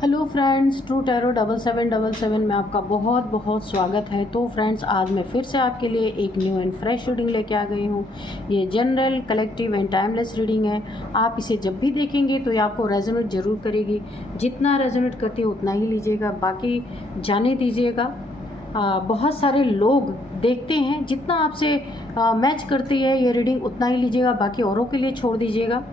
Hello friends, true tarot 7777 में आपका बहुत बहुत स्वागत है। तो फ्रेंड्स, आज मैं फिर से आपके लिए एक न्यू एंड फ्रेश रीडिंग लेके आ गई हूँ। ये general, collective and timeless reading है। आप इसे जब भी देखेंगे तो ये आपको रेजोनेट ज़रूर करेगी। जितना रेजोनेट करती है उतना ही लीजिएगा, बाकी जाने दीजिएगा। बहुत सारे लोग देखते हैं, जितना आपसे मैच करती है ये रीडिंग उतना ही लीजिएगा, बाकी औरों के लिए छोड़ दीजिएगा।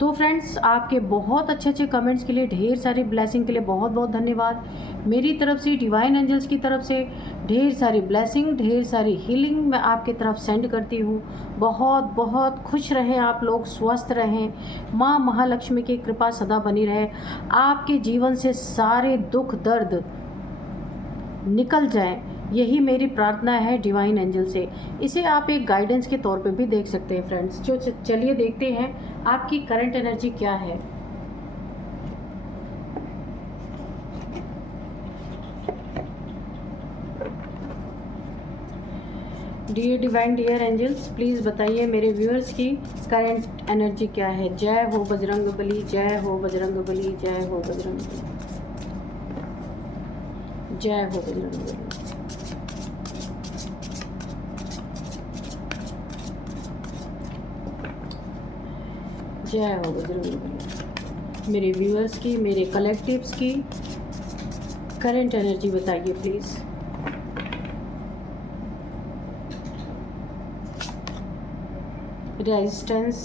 तो फ्रेंड्स, आपके बहुत अच्छे अच्छे कमेंट्स के लिए, ढेर सारी ब्लेसिंग के लिए बहुत बहुत धन्यवाद। मेरी तरफ से, डिवाइन एंजल्स की तरफ से ढेर सारी ब्लेसिंग, ढेर सारी हीलिंग मैं आपकी तरफ सेंड करती हूँ। बहुत बहुत खुश रहें आप लोग, स्वस्थ रहें, माँ महालक्ष्मी की कृपा सदा बनी रहे, आपके जीवन से सारे दुख दर्द निकल जाए, यही मेरी प्रार्थना है डिवाइन एंजल से। इसे आप एक गाइडेंस के तौर पे भी देख सकते हैं फ्रेंड्स। चलिए देखते हैं आपकी करंट एनर्जी क्या है। Dear divine, dear angels, please बताइए मेरे व्यूअर्स की करंट एनर्जी क्या है। जय हो बजरंगबली, जय हो बजरंगबली, जय हो बजरंगबली, जय हो बजरंगबली। जय हो बजरंगबली। मेरे व्यूअर्स की, मेरे कलेक्टिव्स की करंट एनर्जी बताइए please. Resistance,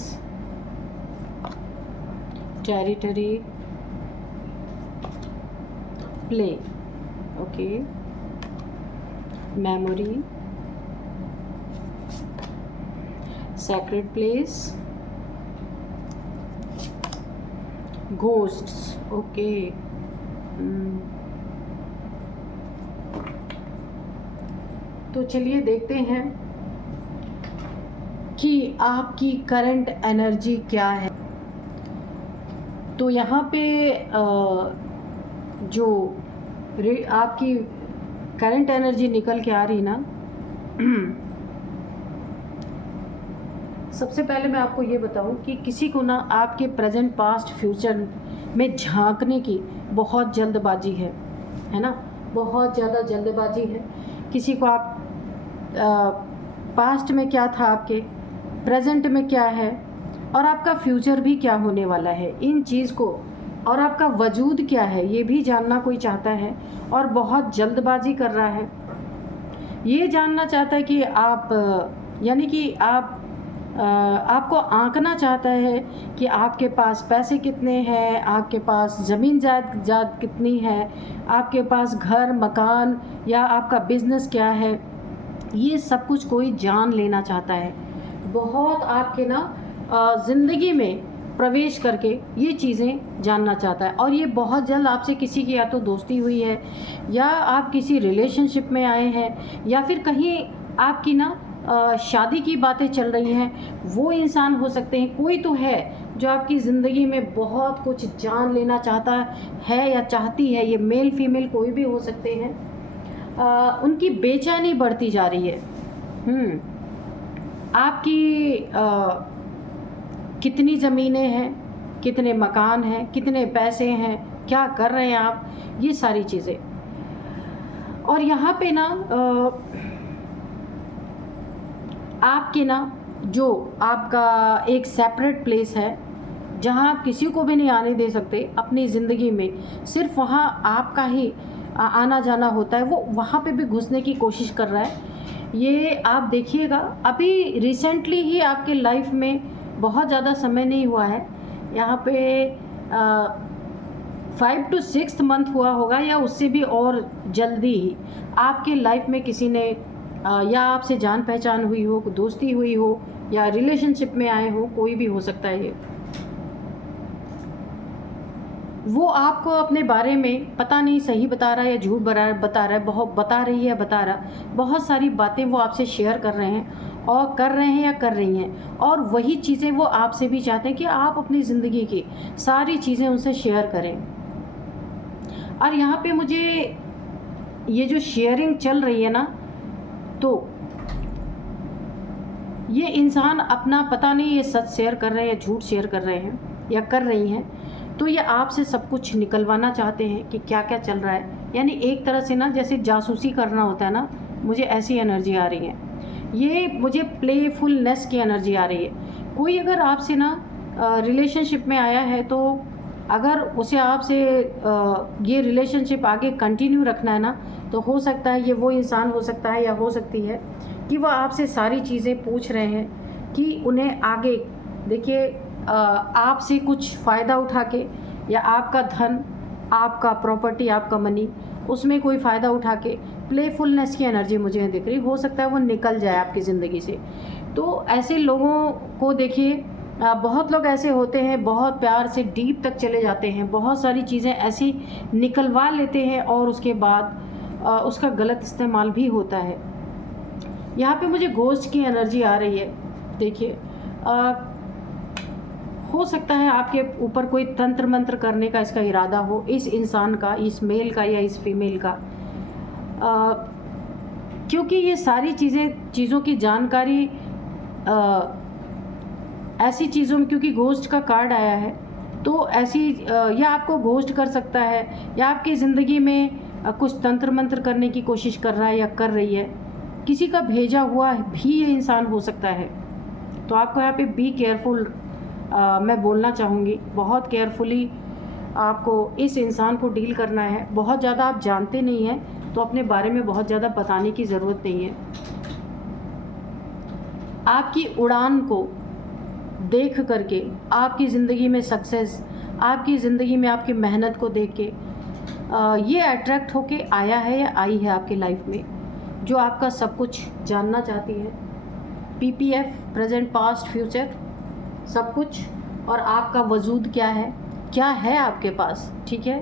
territory, play, okay, memory, sacred place, ghosts, okay. तो चलिए देखते हैं कि आपकी करंट एनर्जी क्या है। तो यहाँ पे जो आपकी करंट एनर्जी निकल के आ रही ना, सबसे पहले मैं आपको ये बताऊं कि किसी को ना आपके प्रेजेंट, पास्ट, फ्यूचर में झांकने की बहुत जल्दबाजी है ना, बहुत ज़्यादा जल्दबाजी है। किसी को आप पास्ट में क्या था आपके, प्रेजेंट में क्या है, और आपका फ्यूचर भी क्या होने वाला है, इन चीज़ को, और आपका वजूद क्या है, ये भी जानना कोई चाहता है और बहुत जल्दबाजी कर रहा है। ये जानना चाहता है कि आप, यानी कि आपको आंकना चाहता है कि आपके पास पैसे कितने हैं, आपके पास ज़मीन जायदाद कितनी है, आपके पास घर मकान, या आपका बिजनेस क्या है। ये सब कुछ कोई जान लेना चाहता है, बहुत आपके ना ज़िंदगी में प्रवेश करके ये चीज़ें जानना चाहता है। और ये बहुत जल्द आपसे किसी की या तो दोस्ती हुई है, या आप किसी रिलेशनशिप में आए हैं, या फिर कहीं आपकी ना शादी की बातें चल रही हैं। वो इंसान हो सकते हैं, कोई तो है जो आपकी ज़िंदगी में बहुत कुछ जान लेना चाहता है या चाहती है। ये मेल फीमेल कोई भी हो सकते हैं। उनकी बेचैनी बढ़ती जा रही है। आपकी कितनी ज़मीनें हैं, कितने मकान हैं, कितने पैसे हैं, क्या कर रहे हैं आप, ये सारी चीज़ें। और यहाँ पे ना आपके ना जो आपका एक सेपरेट प्लेस है जहाँ आप किसी को भी नहीं आने दे सकते अपनी ज़िंदगी में, सिर्फ वहाँ आपका ही आना जाना होता है, वो वहाँ पे भी घुसने की कोशिश कर रहा है। ये आप देखिएगा, अभी रिसेंटली ही आपके लाइफ में, बहुत ज़्यादा समय नहीं हुआ है, यहाँ पे 5 to 6 मंथ हुआ होगा, या उससे भी और जल्दी ही आपके लाइफ में किसी ने या आपसे जान पहचान हुई हो, दोस्ती हुई हो, या रिलेशनशिप में आए हो, कोई भी हो सकता है ये। वो आपको अपने बारे में पता नहीं सही बता रहा है या झूठ बता रहा है, बहुत बता रही है, बता रहा, बहुत सारी बातें वो आपसे शेयर कर रहे हैं, और कर रहे हैं या कर रही हैं। और वही चीज़ें वो आपसे भी चाहते हैं कि आप अपनी ज़िंदगी की सारी चीज़ें उनसे शेयर करें। और यहाँ पे मुझे ये जो शेयरिंग चल रही है ना, तो ये इंसान अपना, पता नहीं ये सच शेयर कर रहे हैं या झूठ शेयर कर रहे हैं या कर रही हैं, तो ये आपसे सब कुछ निकलवाना चाहते हैं कि क्या क्या चल रहा है, यानी एक तरह से ना जैसे जासूसी करना होता है ना, मुझे ऐसी एनर्जी आ रही है। ये मुझे प्लेफुलनेस की एनर्जी आ रही है। कोई अगर आपसे ना रिलेशनशिप में आया है, तो अगर उसे आपसे ये रिलेशनशिप आगे कंटिन्यू रखना है ना, तो हो सकता है ये वो इंसान हो सकता है, या हो सकती है कि वह आपसे सारी चीज़ें पूछ रहे हैं कि उन्हें आगे देखिए आपसे कुछ फ़ायदा उठा के, या आपका धन, आपका प्रॉपर्टी, आपका मनी, उसमें कोई फ़ायदा उठा के, प्लेफुलनेस की एनर्जी मुझे दिख रही, हो सकता है वो निकल जाए आपकी ज़िंदगी से। तो ऐसे लोगों को देखिए, बहुत लोग ऐसे होते हैं, बहुत प्यार से डीप तक चले जाते हैं, बहुत सारी चीज़ें ऐसी निकलवा लेते हैं और उसके बाद उसका गलत इस्तेमाल भी होता है। यहाँ पे मुझे घोस्ट की एनर्जी आ रही है। देखिए हो सकता है आपके ऊपर कोई तंत्र मंत्र करने का इसका इरादा हो, इस इंसान का, इस मेल का या इस फीमेल का, क्योंकि ये सारी चीज़ों की जानकारी ऐसी चीज़ों में, क्योंकि घोस्ट का कार्ड आया है, तो ऐसी या आपको घोस्ट कर सकता है, या आपकी ज़िंदगी में कुछ तंत्र मंत्र करने की कोशिश कर रहा है या कर रही है, किसी का भेजा हुआ भी ये इंसान हो सकता है। तो आपको यहाँ पे बी केयरफुल मैं बोलना चाहूँगी, बहुत केयरफुली आपको इस इंसान को डील करना है। बहुत ज़्यादा आप जानते नहीं हैं, तो अपने बारे में बहुत ज़्यादा बताने की ज़रूरत नहीं है। आपकी उड़ान को देख करके, आपकी ज़िंदगी में सक्सेस, आपकी ज़िंदगी में आपकी मेहनत को देख के ये अट्रैक्ट होके आया है या आई है आपकी लाइफ में, जो आपका सब कुछ जानना चाहती है। PPF, प्रेजेंट, पास्ट, फ्यूचर, सब कुछ, और आपका वजूद क्या है आपके पास, ठीक है।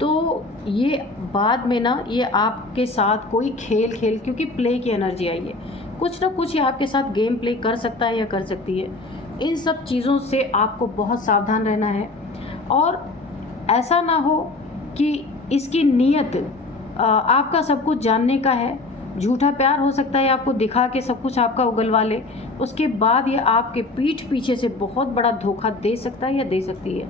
तो ये बाद में ना ये आपके साथ कोई खेल क्योंकि प्ले की एनर्जी आई है, कुछ ना कुछ ये आपके साथ गेम प्ले कर सकता है या कर सकती है। इन सब चीज़ों से आपको बहुत सावधान रहना है, और ऐसा ना हो कि इसकी नीयत आपका सब कुछ जानने का है। झूठा प्यार हो सकता है, आपको दिखा के सब कुछ आपका उगलवा ले, उसके बाद ये आपके पीठ पीछे से बहुत बड़ा धोखा दे सकता है या दे सकती है।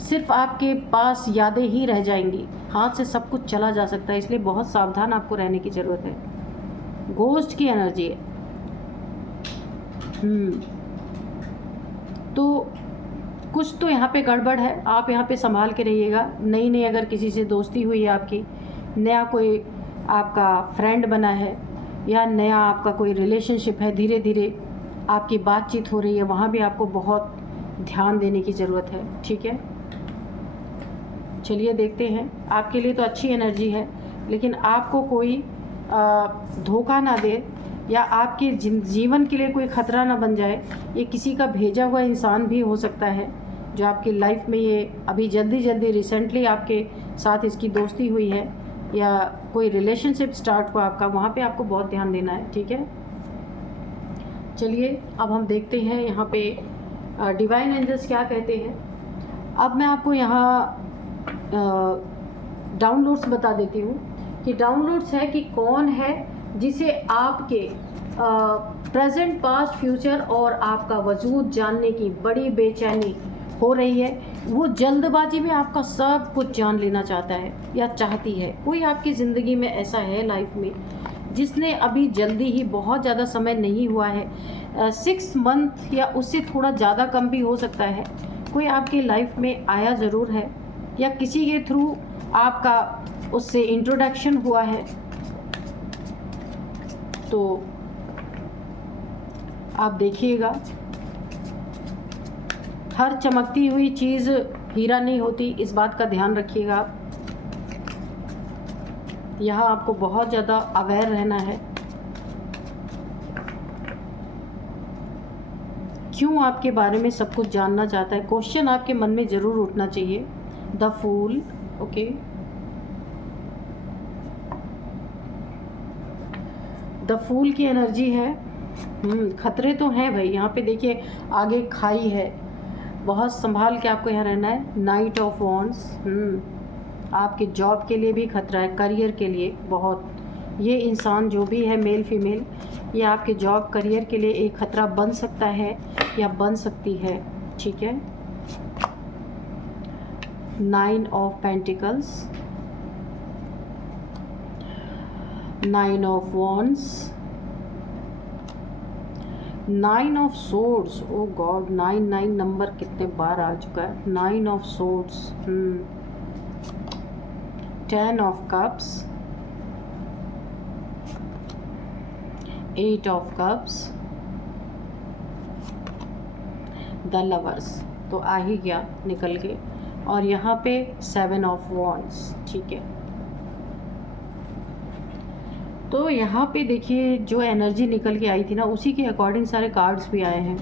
सिर्फ आपके पास यादें ही रह जाएंगी, हाथ से सब कुछ चला जा सकता है, इसलिए बहुत सावधान आपको रहने की ज़रूरत है। घोस्ट की एनर्जी है। तो कुछ तो यहाँ पे गड़बड़ है, आप यहाँ पे संभाल के रहिएगा। नई अगर किसी से दोस्ती हुई है आपकी, नया कोई आपका फ्रेंड बना है, या नया आपका कोई रिलेशनशिप है, धीरे धीरे आपकी बातचीत हो रही है, वहाँ भी आपको बहुत ध्यान देने की ज़रूरत है, ठीक है। चलिए देखते हैं। आपके लिए तो अच्छी एनर्जी है, लेकिन आपको कोई धोखा ना दे, या आपके जीवन के लिए कोई ख़तरा ना बन जाए। ये किसी का भेजा हुआ इंसान भी हो सकता है, जो आपकी लाइफ में ये अभी जल्दी रिसेंटली आपके साथ इसकी दोस्ती हुई है, या कोई रिलेशनशिप स्टार्ट हुआ आपका, वहाँ पे आपको बहुत ध्यान देना है, ठीक है। चलिए अब हम देखते हैं यहाँ पे डिवाइन एंजल्स क्या कहते हैं। अब मैं आपको यहाँ डाउनलोड्स बता देती हूँ कि डाउनलोड्स है कि कौन है जिसे आपके प्रेजेंट, पास्ट, फ्यूचर और आपका वजूद जानने की बड़ी बेचैनी हो रही है। वो जल्दबाजी में आपका सब कुछ जान लेना चाहता है या चाहती है। कोई आपकी ज़िंदगी में ऐसा है लाइफ में जिसने अभी जल्दी ही, बहुत ज़्यादा समय नहीं हुआ है, 6 मंथ या उससे थोड़ा ज़्यादा कम भी हो सकता है, कोई आपकी लाइफ में आया ज़रूर है, या किसी के थ्रू आपका उससे इंट्रोडक्शन हुआ है। तो आप देखिएगा, हर चमकती हुई चीज़ हीरा नहीं होती, इस बात का ध्यान रखिएगा आप। यहाँ आपको बहुत ज़्यादा अवेयर रहना है। क्यों आपके बारे में सब कुछ जानना चाहता है, क्वेश्चन आपके मन में ज़रूर उठना चाहिए। The fool, okay. The fool की एनर्जी है। खतरे तो हैं भाई, यहाँ पे देखिए आगे खाई है, बहुत संभाल के आपको यहाँ रहना है। नाइट ऑफ वॉन्ड्स, आपके जॉब के लिए भी खतरा है, करियर के लिए बहुत। ये इंसान जो भी है, मेल फीमेल, ये आपके जॉब करियर के लिए एक खतरा बन सकता है। या बन सकती है, ठीक है। 9 of pentacles, 9 of wands, 9 of swords. Oh God, 9 number कितने बार आ चुका है। 9 of swords, 10 of cups, 8 of cups, the lovers तो आ ही गया निकल के, और यहाँ पे 7 ऑफ वॉन्ड्स, ठीक है। तो यहाँ पे देखिए जो एनर्जी निकल के आई थी ना, उसी के अकॉर्डिंग सारे कार्ड्स भी आए हैं।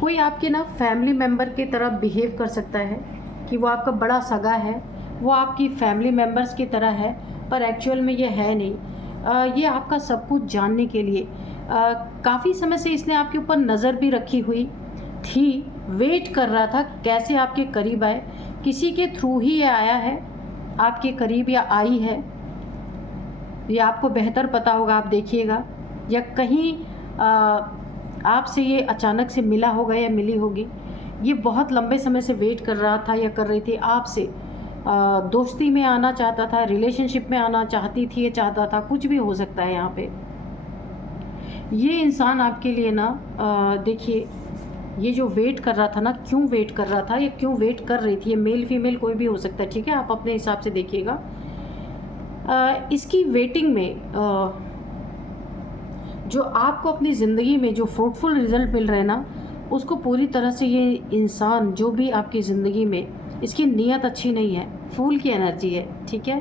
कोई आपके ना फैमिली मेम्बर की तरह बिहेव कर सकता है कि वो आपका बड़ा सगा है, वो आपकी फैमिली मेम्बर्स की तरह है, पर एक्चुअल में ये है नहीं। ये आपका सब कुछ जानने के लिए काफ़ी समय से इसने आपके ऊपर नज़र भी रखी हुई थी, वेट कर रहा था कैसे आपके करीब आए। किसी के थ्रू ही ये आया है आपके करीब, या आई है, ये आपको बेहतर पता होगा, आप देखिएगा, या कहीं आपसे ये अचानक से मिला होगा या मिली होगी। ये बहुत लंबे समय से वेट कर रहा था या कर रही थी आपसे, दोस्ती में आना चाहता था, रिलेशनशिप में आना चाहती थी, ये चाहता था, कुछ भी हो सकता है यहाँ पे। ये इंसान आपके लिए ना देखिए, ये जो वेट कर रहा था ना, क्यों वेट कर रहा था या क्यों वेट कर रही थी, ये मेल फीमेल कोई भी हो सकता है, ठीक है, आप अपने हिसाब से देखिएगा। इसकी वेटिंग में जो आपको अपनी ज़िंदगी में जो फ्रूटफुल रिजल्ट मिल रहे हैं ना, उसको पूरी तरह से ये इंसान जो भी आपकी ज़िंदगी में, इसकी नीयत अच्छी नहीं है। फूल की एनर्जी है, ठीक है,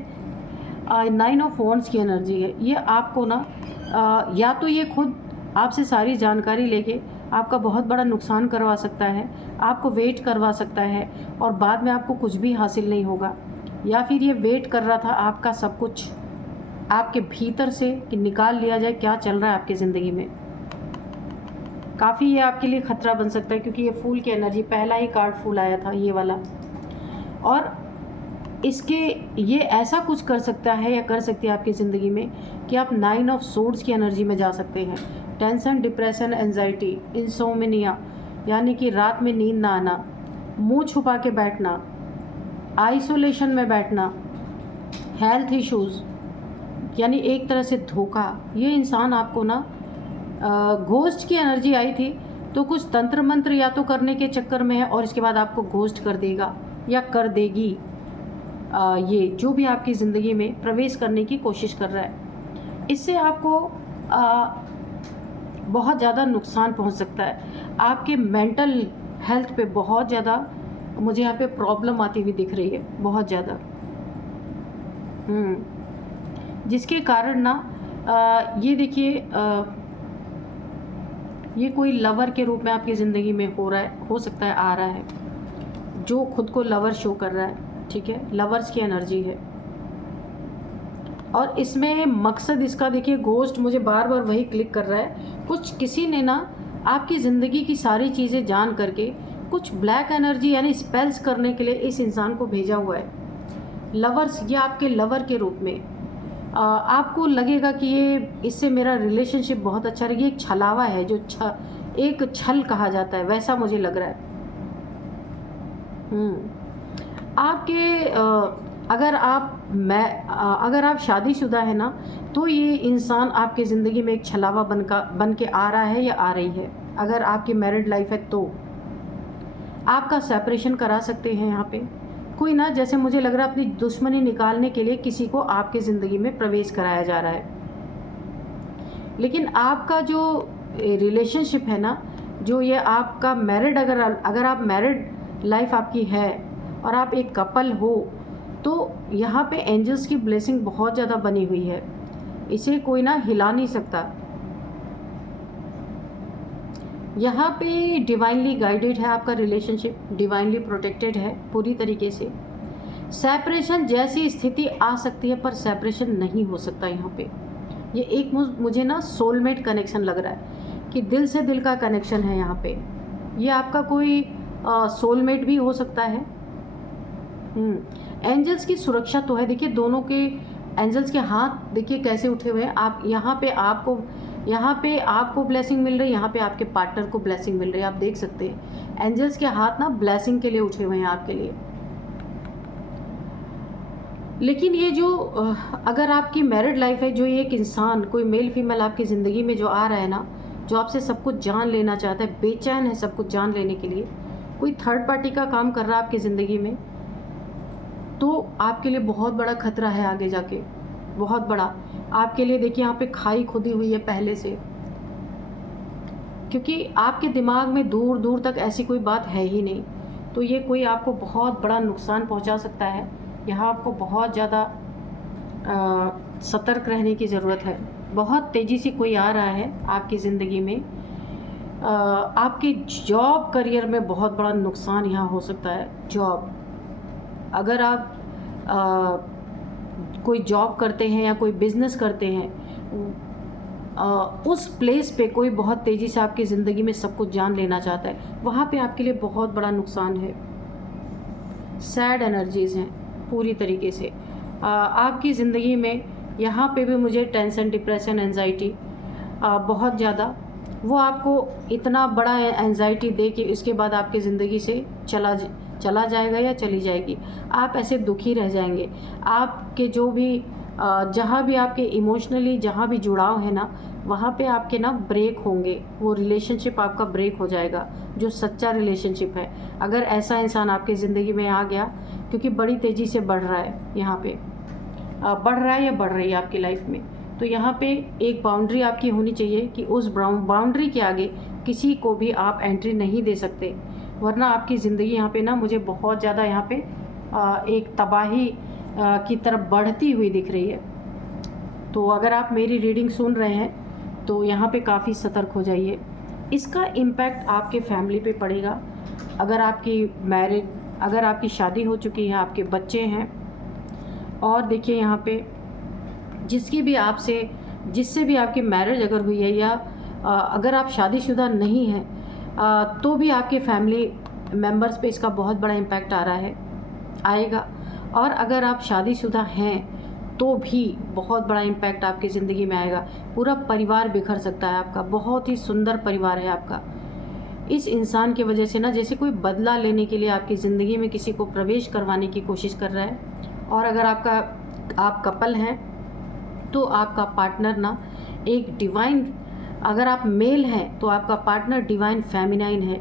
9 ऑफ वॉन्ड्स की एनर्जी है। ये आपको ना या तो ये खुद आपसे सारी जानकारी लेके आपका बहुत बड़ा नुकसान करवा सकता है, आपको वेट करवा सकता है और बाद में आपको कुछ भी हासिल नहीं होगा, या फिर ये वेट कर रहा था आपका सब कुछ आपके भीतर से कि निकाल लिया जाए क्या चल रहा है आपकी ज़िंदगी में। काफ़ी ये आपके लिए ख़तरा बन सकता है, क्योंकि ये फूल की एनर्जी, पहला ही कार्ड फूल आया था ये वाला, और इसके ये ऐसा कुछ कर सकता है या कर सकती है आपकी ज़िंदगी में कि आप 9 ऑफ सोर्ड्स की एनर्जी में जा सकते हैं। टेंशन, डिप्रेशन, एंजाइटी, इंसोमिनिया, यानी कि रात में नींद ना आना, मुंह छुपा के बैठना, आइसोलेशन में बैठना, हेल्थ इश्यूज़, यानी एक तरह से धोखा। ये इंसान आपको ना घोस्ट की एनर्जी आई थी, तो कुछ तंत्र मंत्र या तो करने के चक्कर में है, और इसके बाद आपको घोस्ट कर देगा या कर देगी। ये जो भी आपकी ज़िंदगी में प्रवेश करने की कोशिश कर रहा है, इससे आपको बहुत ज़्यादा नुकसान पहुंच सकता है। आपके मेंटल हेल्थ पे बहुत ज़्यादा मुझे यहाँ पे प्रॉब्लम आती हुई दिख रही है, बहुत ज़्यादा। जिसके कारण ना ये देखिए, ये कोई लवर के रूप में आपकी ज़िंदगी में हो रहा है, हो सकता है आ रहा है, जो खुद को लवर शो कर रहा है, ठीक है, लवर्स की एनर्जी है। और इसमें मकसद इसका देखिए, घोस्ट मुझे बार बार वही क्लिक कर रहा है। कुछ किसी ने ना आपकी ज़िंदगी की सारी चीज़ें जान करके कुछ ब्लैक एनर्जी यानी स्पेल्स करने के लिए इस इंसान को भेजा हुआ है। लवर्स, ये आपके लवर के रूप में आपको लगेगा कि ये इससे मेरा रिलेशनशिप बहुत अच्छा रहेगा। एक छलावा है, जो एक छल कहा जाता है, वैसा मुझे लग रहा है। आपके अगर आप शादीशुदा है ना, तो ये इंसान आपके ज़िंदगी में एक छलावा बन के आ रहा है या आ रही है। अगर आपकी मैरिड लाइफ है तो आपका सेपरेशन करा सकते हैं यहाँ पे कोई ना, जैसे मुझे लग रहा है अपनी दुश्मनी निकालने के लिए किसी को आपके ज़िंदगी में प्रवेश कराया जा रहा है। लेकिन आपका जो रिलेशनशिप है ना, जो ये आपका मैरिड, अगर आप मैरिड लाइफ आपकी है और आप एक कपल हो, तो यहाँ पे एंजल्स की ब्लेसिंग बहुत ज़्यादा बनी हुई है, इसे कोई ना हिला नहीं सकता। यहाँ पे डिवाइनली गाइडेड है आपका रिलेशनशिप, डिवाइनली प्रोटेक्टेड है पूरी तरीके से। सेपरेशन जैसी स्थिति आ सकती है, पर सेपरेशन नहीं हो सकता यहाँ पे। ये एक मुझे ना सोलमेट कनेक्शन लग रहा है कि दिल से दिल का कनेक्शन है यहाँ पे। ये आपका कोई सोलमेट भी हो सकता है। एंजल्स की सुरक्षा तो है, देखिए दोनों के एंजल्स के हाथ देखिए कैसे उठे हुए हैं। आप यहाँ पे आपको यहाँ पे आपको ब्लेसिंग मिल रही है, यहाँ पे आपके पार्टनर को ब्लेसिंग मिल रही है। आप देख सकते हैं एंजल्स के हाथ ना ब्लेसिंग के लिए उठे हुए हैं आपके लिए। लेकिन ये जो अगर आपकी मैरिड लाइफ है, जो एक इंसान कोई मेल फीमेल आपकी ज़िंदगी में जो आ रहा है ना, जो आपसे सब कुछ जान लेना चाहता है, बेचैन है सब कुछ जान लेने के लिए, कोई थर्ड पार्टी का काम कर रहा है आपकी ज़िंदगी में, तो आपके लिए बहुत बड़ा खतरा है आगे जाके, बहुत बड़ा आपके लिए। देखिए यहाँ पे खाई खुदी हुई है पहले से, क्योंकि आपके दिमाग में दूर दूर तक ऐसी कोई बात है ही नहीं। तो ये कोई आपको बहुत बड़ा नुकसान पहुंचा सकता है। यहाँ आपको बहुत ज़्यादा सतर्क रहने की ज़रूरत है। बहुत तेज़ी से कोई आ रहा है आपकी ज़िंदगी में। आपके जॉब करियर में बहुत बड़ा नुकसान यहाँ हो सकता है। जॉब, अगर आप कोई जॉब करते हैं या कोई बिज़नेस करते हैं, उस प्लेस पे कोई बहुत तेज़ी से आपकी ज़िंदगी में सब कुछ जान लेना चाहता है, वहाँ पे आपके लिए बहुत बड़ा नुकसान है। सैड एनर्जीज़ हैं पूरी तरीके से आपकी ज़िंदगी में। यहाँ पे भी मुझे टेंशन, डिप्रेशन, एंजाइटी बहुत ज़्यादा, वो आपको इतना बड़ा एंजाइटी दे कि इसके बाद आपकी ज़िंदगी से चला जाएगा या चली जाएगी। आप ऐसे दुखी रह जाएंगे। आपके जो भी जहाँ भी आपके इमोशनली जहाँ भी जुड़ाव है ना, वहाँ पे आपके ना ब्रेक होंगे। वो रिलेशनशिप आपका ब्रेक हो जाएगा, जो सच्चा रिलेशनशिप है। अगर ऐसा इंसान आपकी ज़िंदगी में आ गया, क्योंकि बड़ी तेज़ी से बढ़ रहा है, यहाँ पे बढ़ रहा है या बढ़ रही है आपकी लाइफ में, तो यहाँ पे एक बाउंड्री आपकी होनी चाहिए कि उस बाउंड्री के आगे किसी को भी आप एंट्री नहीं दे सकते, वरना आपकी ज़िंदगी यहाँ पे ना मुझे बहुत ज़्यादा यहाँ पे एक तबाही की तरफ बढ़ती हुई दिख रही है। तो अगर आप मेरी रीडिंग सुन रहे हैं तो यहाँ पे काफ़ी सतर्क हो जाइए। इसका इम्पैक्ट आपके फैमिली पे पड़ेगा। अगर आपकी शादी हो चुकी है, आपके बच्चे हैं, और देखिए यहाँ पे जिससे भी आपकी मैरिज अगर हुई है, या अगर आप शादीशुदा नहीं हैं, तो भी आपके फैमिली मेंबर्स पे इसका बहुत बड़ा इम्पैक्ट आएगा। और अगर आप शादीशुदा हैं तो भी बहुत बड़ा इम्पैक्ट आपकी ज़िंदगी में आएगा। पूरा परिवार बिखर सकता है आपका, बहुत ही सुंदर परिवार है आपका। इस इंसान की वजह से ना जैसे कोई बदला लेने के लिए आपकी ज़िंदगी में किसी को प्रवेश करवाने की कोशिश कर रहा है। और अगर आप कपल हैं तो आपका पार्टनर ना एक डिवाइन, अगर आप मेल हैं तो आपका पार्टनर डिवाइन फेमिनाइन है,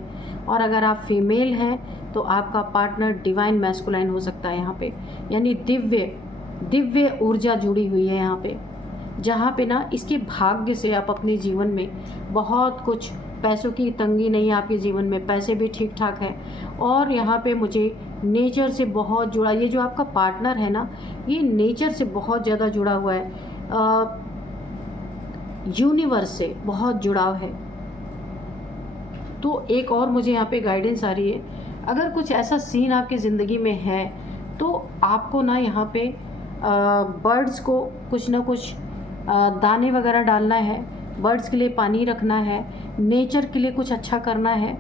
और अगर आप फीमेल हैं तो आपका पार्टनर डिवाइन मैस्कुलाइन हो सकता है। यहाँ पे यानी दिव्य ऊर्जा जुड़ी हुई है यहाँ पे, जहाँ पे ना इसके भाग्य से आप अपने जीवन में बहुत कुछ, पैसों की तंगी नहीं है आपके जीवन में, पैसे भी ठीक ठाक है। और यहाँ पे मुझे नेचर से बहुत जुड़ा, ये जो आपका पार्टनर है ना, ये नेचर से बहुत ज़्यादा जुड़ा हुआ है, यूनिवर्स से बहुत जुड़ाव है। तो एक और मुझे यहाँ पे गाइडेंस आ रही है, अगर कुछ ऐसा सीन आपकी ज़िंदगी में है तो आपको ना यहाँ पे बर्ड्स को कुछ ना कुछ दाने वगैरह डालना है, बर्ड्स के लिए पानी रखना है, नेचर के लिए कुछ अच्छा करना है,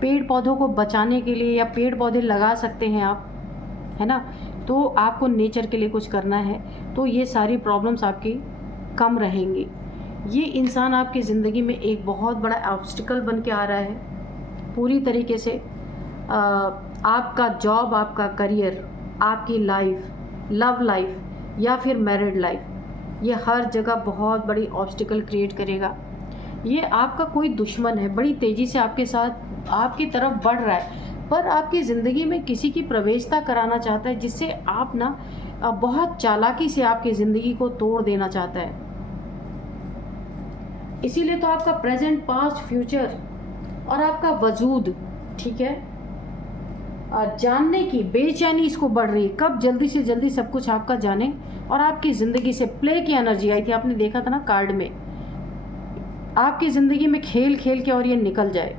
पेड़ पौधों को बचाने के लिए, या पेड़ पौधे लगा सकते हैं आप, है ना, तो आपको नेचर के लिए कुछ करना है। तो ये सारी प्रॉब्लम्स आपकी कम रहेंगी। ये इंसान आपकी ज़िंदगी में एक बहुत बड़ा ऑब्स्टिकल बन के आ रहा है पूरी तरीके से। आपका जॉब, आपका करियर, आपकी लाइफ, लव लाइफ या फिर मैरिड लाइफ, ये हर जगह बहुत बड़ी ऑब्स्टिकल क्रिएट करेगा। ये आपका कोई दुश्मन है, बड़ी तेज़ी से आपके साथ आपकी तरफ बढ़ रहा है, पर आपकी ज़िंदगी में किसी की प्रवेशता कराना चाहता है, जिससे आप ना बहुत चालाकी से आपकी ज़िंदगी को तोड़ देना चाहता है। इसीलिए तो आपका प्रेजेंट, पास्ट, फ्यूचर और आपका वजूद, ठीक है, जानने की बेचैनी इसको बढ़ रही है। कब जल्दी से जल्दी सब कुछ आपका जाने और आपकी ज़िंदगी से प्ले की एनर्जी आई थी, आपने देखा था ना कार्ड में, आपकी ज़िंदगी में खेल खेल के और ये निकल जाए।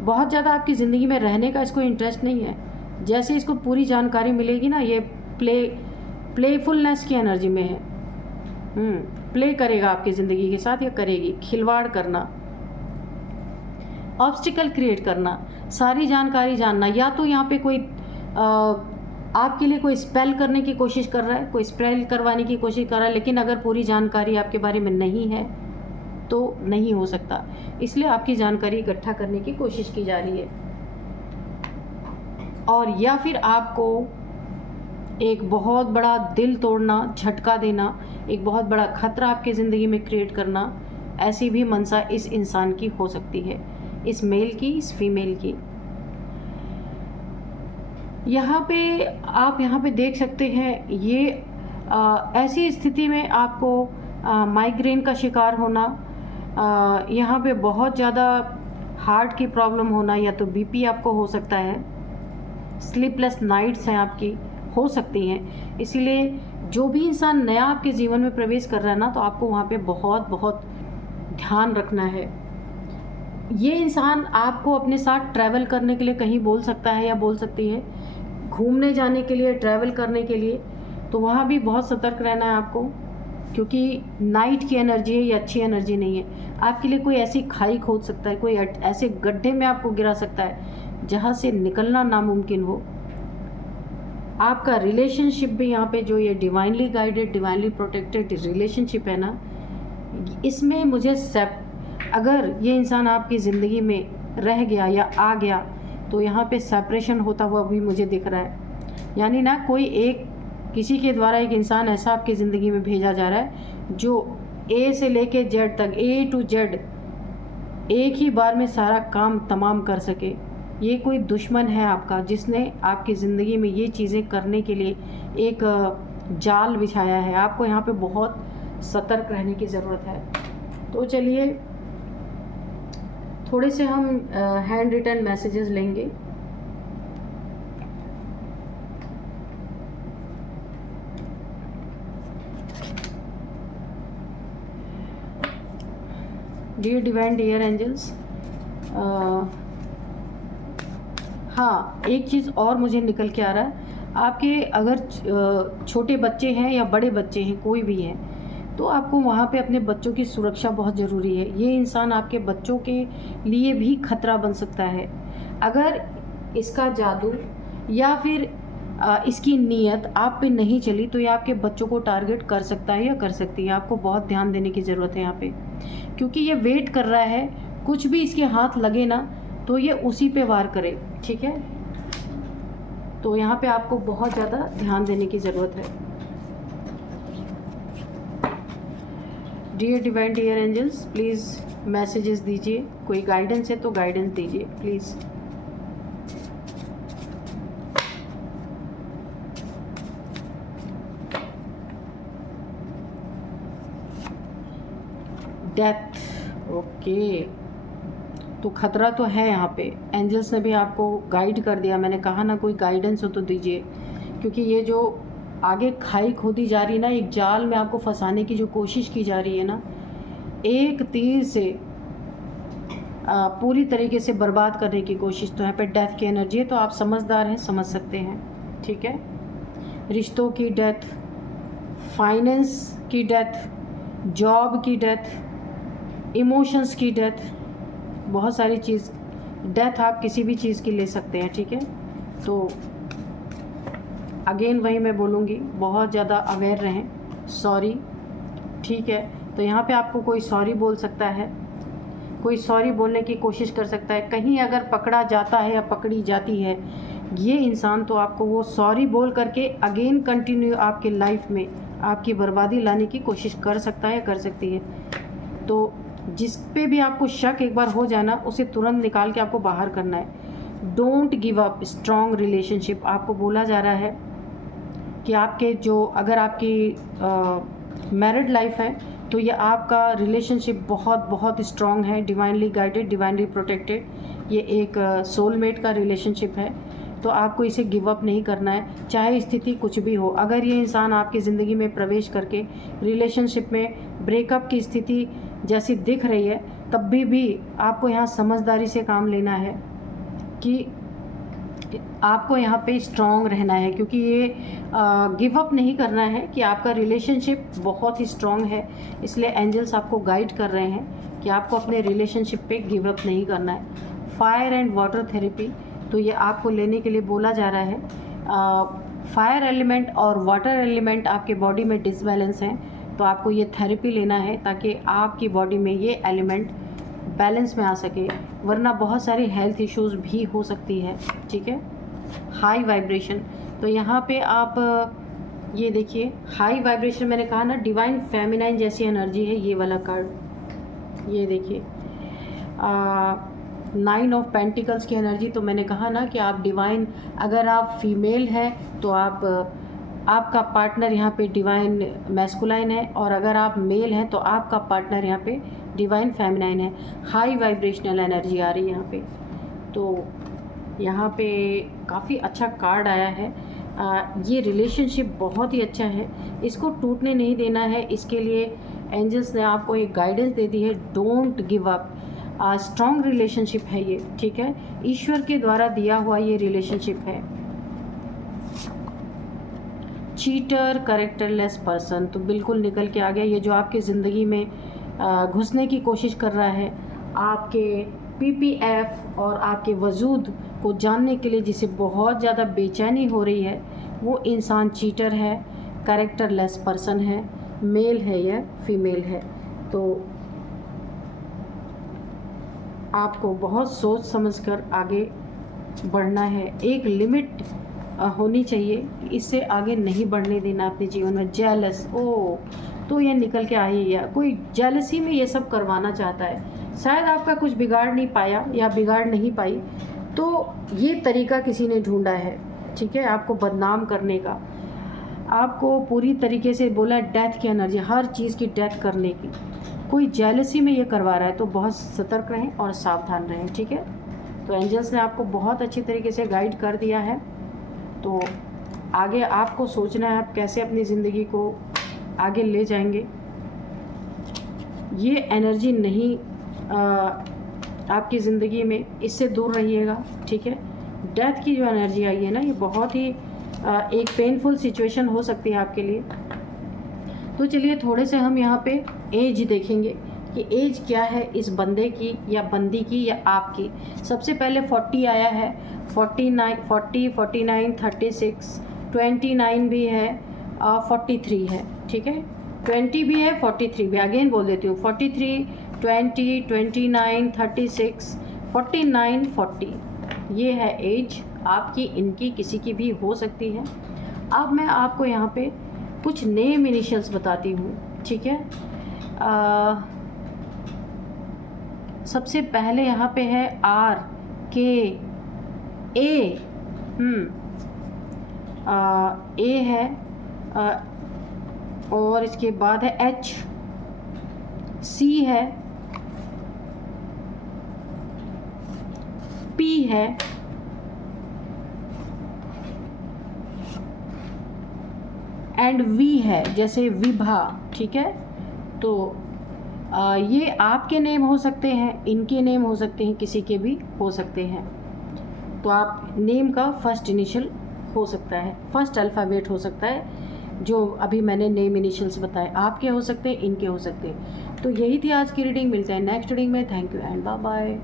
बहुत ज़्यादा आपकी ज़िंदगी में रहने का इसको इंटरेस्ट नहीं है। जैसे इसको पूरी जानकारी मिलेगी ना, ये प्लेफुलनेस की एनर्जी में है, प्ले करेगा आपकी ज़िंदगी के साथ, या करेगी, खिलवाड़ करना, ऑब्स्टिकल क्रिएट करना, सारी जानकारी जानना। या तो यहाँ पे कोई आपके लिए कोई स्पेल करने की कोशिश कर रहा है, कोई स्पेल करवाने की कोशिश कर रहा है, लेकिन अगर पूरी जानकारी आपके बारे में नहीं है तो नहीं हो सकता, इसलिए आपकी जानकारी इकट्ठा करने की कोशिश की जा रही है। और या फिर आपको एक बहुत बड़ा दिल तोड़ना, झटका देना, एक बहुत बड़ा खतरा आपकी ज़िंदगी में क्रिएट करना, ऐसी भी मंशा इस इंसान की हो सकती है, इस मेल की, इस फीमेल की। यहाँ पे देख सकते हैं ये ऐसी स्थिति में आपको माइग्रेन का शिकार होना, यहाँ पे बहुत ज़्यादा हार्ट की प्रॉब्लम होना, या तो बीपी आपको हो सकता है, स्लीपलेस नाइट्स हैं आपकी हो सकती हैं। इसीलिए जो भी इंसान नया आपके जीवन में प्रवेश कर रहा है ना, तो आपको वहाँ पे बहुत बहुत ध्यान रखना है। ये इंसान आपको अपने साथ ट्रैवल करने के लिए कहीं बोल सकता है या बोल सकती है, घूमने जाने के लिए, ट्रैवल करने के लिए, तो वहाँ भी बहुत सतर्क रहना है आपको, क्योंकि नाइट की एनर्जी है, ये अच्छी एनर्जी नहीं है। आपके लिए कोई ऐसी खाई खोद सकता है, कोई ऐसे गड्ढे में आपको गिरा सकता है जहाँ से निकलना नामुमकिन हो। आपका रिलेशनशिप भी यहाँ पे जो ये divinely guided, divinely protected relationship है ना, इसमें मुझे अगर ये इंसान आपकी ज़िंदगी में रह गया या आ गया, तो यहाँ पे सेपरेशन होता हुआ भी मुझे दिख रहा है। यानी ना किसी के द्वारा एक इंसान ऐसा आपकी ज़िंदगी में भेजा जा रहा है जो ए से लेके जेड तक, A to Z एक ही बार में सारा काम तमाम कर सके। ये कोई दुश्मन है आपका, जिसने आपकी ज़िंदगी में ये चीज़ें करने के लिए एक जाल बिछाया है। आपको यहाँ पे बहुत सतर्क रहने की ज़रूरत है। तो चलिए थोड़े से हम हैंड रिटन मैसेजेस लेंगे। डियर डिवाइन, डियर एंजल्स, हाँ, एक चीज़ और मुझे निकल के आ रहा है। आपके अगर छोटे बच्चे हैं या बड़े बच्चे हैं, कोई भी हैं, तो आपको वहाँ पे अपने बच्चों की सुरक्षा बहुत ज़रूरी है। ये इंसान आपके बच्चों के लिए भी खतरा बन सकता है। अगर इसका जादू या फिर इसकी नीयत आप पे नहीं चली, तो ये आपके बच्चों को टारगेट कर सकता है या कर सकती है। आपको बहुत ध्यान देने की ज़रूरत है यहाँ पे, क्योंकि ये वेट कर रहा है, कुछ भी इसके हाथ लगे ना तो ये उसी पे वार करे, ठीक है। तो यहाँ पे आपको बहुत ज़्यादा ध्यान देने की ज़रूरत है। Dear divine, dear angels, please messages दीजिए। कोई गाइडेंस है तो गाइडेंस दीजिए प्लीज़। डेथ, ओके, तो खतरा तो है यहाँ पे। एंजल्स ने भी आपको गाइड कर दिया। मैंने कहा ना, कोई गाइडेंस हो तो दीजिए, क्योंकि ये जो आगे खाई खोदी जा रही है ना, एक जाल में आपको फंसाने की जो कोशिश की जा रही है ना, एक तीर से पूरी तरीके से बर्बाद करने की कोशिश, तो यहाँ पे डेथ की एनर्जी है। तो आप समझदार हैं, समझ सकते हैं, ठीक है। रिश्तों की डेथ, फाइनेंस की डेथ, जॉब की डेथ, इमोशंस की डेथ, बहुत सारी चीज़ डेथ आप किसी भी चीज़ की ले सकते हैं, ठीक है। तो अगेन वही मैं बोलूँगी, बहुत ज़्यादा अवेयर रहें। सॉरी, ठीक है। तो यहाँ पे आपको कोई सॉरी बोल सकता है, कोई सॉरी बोलने की कोशिश कर सकता है। कहीं अगर पकड़ा जाता है या पकड़ी जाती है ये इंसान, तो आपको वो सॉरी बोल करके अगेन कंटिन्यू आपके लाइफ में आपकी बर्बादी लाने की कोशिश कर सकता है, कर सकती है। तो जिस पे भी आपको शक एक बार हो जाना, उसे तुरंत निकाल के आपको बाहर करना है। Don't give up strong relationship. आपको बोला जा रहा है कि आपके जो, अगर आपकी मैरिड लाइफ है तो ये आपका रिलेशनशिप बहुत बहुत स्ट्रॉन्ग है, डिवाइनली गाइडेड, डिवाइनली प्रोटेक्टेड। ये एक सोलमेट का रिलेशनशिप है, तो आपको इसे गिव अप नहीं करना है, चाहे स्थिति कुछ भी हो। अगर ये इंसान आपकी ज़िंदगी में प्रवेश करके रिलेशनशिप में ब्रेकअप की स्थिति जैसी दिख रही है, तब भी आपको यहाँ समझदारी से काम लेना है कि आपको यहाँ पे स्ट्रॉन्ग रहना है, क्योंकि ये गिव अप नहीं करना है कि आपका रिलेशनशिप बहुत ही स्ट्रॉन्ग है। इसलिए एंजल्स आपको गाइड कर रहे हैं कि आपको अपने रिलेशनशिप पे गिव अप नहीं करना है। फायर एंड वाटर थेरेपी, तो ये आपको लेने के लिए बोला जा रहा है। फायर एलिमेंट और वाटर एलिमेंट आपके बॉडी में डिसबैलेंस हैं, तो आपको ये थेरेपी लेना है ताकि आपकी बॉडी में ये एलिमेंट बैलेंस में आ सके, वरना बहुत सारे हेल्थ इश्यूज़ भी हो सकती है। ठीक है, हाई वाइब्रेशन, तो यहाँ पे आप ये देखिए हाई वाइब्रेशन, मैंने कहा ना डिवाइन फेमिनाइन जैसी एनर्जी है ये वाला कार्ड, ये देखिए 9 ऑफ पेंटिकल्स की एनर्जी। तो मैंने कहा ना कि आप डिवाइन, अगर आप फीमेल हैं तो आपका पार्टनर यहाँ पे डिवाइन मैस्कुलाइन है, और अगर आप मेल हैं तो आपका पार्टनर यहाँ पे डिवाइन फेमिनाइन है। हाई वाइब्रेशनल एनर्जी आ रही है यहाँ पे, तो यहाँ पे काफ़ी अच्छा कार्ड आया है। ये रिलेशनशिप बहुत ही अच्छा है, इसको टूटने नहीं देना है। इसके लिए एंजल्स ने आपको एक गाइडेंस दे दी है, don't give up. Strong relationship है ये, ठीक है, ईश्वर के द्वारा दिया हुआ ये रिलेशनशिप है। चीटर, कैरेक्टरलेस पर्सन, तो बिल्कुल निकल के आ गया। ये जो आपकी ज़िंदगी में घुसने की कोशिश कर रहा है, आपके पीपीएफ और आपके वजूद को जानने के लिए जिसे बहुत ज़्यादा बेचैनी हो रही है, वो इंसान चीटर है, कैरेक्टरलेस पर्सन है, मेल है या फीमेल है। तो आपको बहुत सोच समझकर आगे बढ़ना है। एक लिमिट होनी चाहिए, इससे आगे नहीं बढ़ने देना अपने जीवन में। जेलस, तो ये निकल के आ ही गया, कोई जेलसी में ये सब करवाना चाहता है, शायद आपका कुछ बिगाड़ नहीं पाया या बिगाड़ नहीं पाई, तो ये तरीका किसी ने ढूंढा है, ठीक है, आपको बदनाम करने का। आपको पूरी तरीके से बोला डेथ की एनर्जी, हर चीज़ की डेथ करने की, कोई जेलसी में ये करवा रहा है, तो बहुत सतर्क रहें और सावधान रहें। ठीक है, तो एंजल्स ने आपको बहुत अच्छी तरीके से गाइड कर दिया है। तो आगे आपको सोचना है आप कैसे अपनी ज़िंदगी को आगे ले जाएंगे। ये एनर्जी नहीं आपकी ज़िंदगी में, इससे दूर रहिएगा। ठीक है, डेथ की जो एनर्जी आई है ना, ये बहुत ही एक पेनफुल सिचुएशन हो सकती है आपके लिए। तो चलिए थोड़े से हम यहाँ पे एज देखेंगे कि एज क्या है इस बंदे की या बंदी की या आपकी। सबसे पहले 40 आया है, 49, 40, 49, 36, 29 भी है, 43 है। ठीक है, 20 भी है, 43 भी, अगेन बोल देती हूँ, 43, 20, 29, 36, 49, 40, ये है एज आपकी, इनकी, किसी की भी हो सकती है। अब मैं आपको यहाँ पे कुछ नेम इनिशियल्स बताती हूँ। ठीक है, सबसे पहले यहाँ पे है R, K, A, A है, और इसके बाद है H, C है, P है, एंड V है, जैसे विभा। ठीक है, तो ये आपके नेम हो सकते हैं, इनके नेम हो सकते हैं, किसी के भी हो सकते हैं। तो आप नेम का फर्स्ट इनिशियल हो सकता है, फर्स्ट अल्फ़ाबेट हो सकता है, जो अभी मैंने नेम इनिशियल्स बताए, आपके हो सकते हैं, इनके हो सकते हैं। तो यही थी आज की रीडिंग, मिलते हैं नेक्स्ट रीडिंग में। Thank you and bye bye.